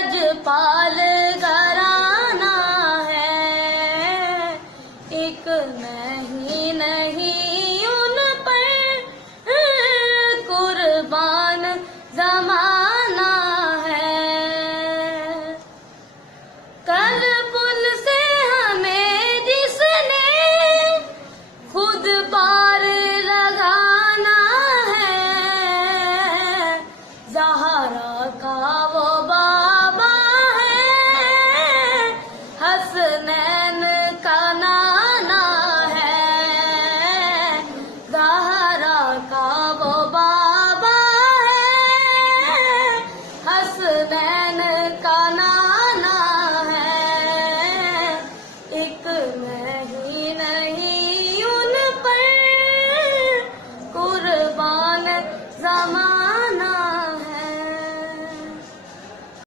ब्रजपाल घराना है, एक नहीं उन पर कुर्बान जमाना है। कल पुल से हमें जिसने खुद पार लगाना है, ज़हरा का वो बाबा है, हसनैन का नाना है। ज़हरा का वो बाबा है, हसनैन का नाना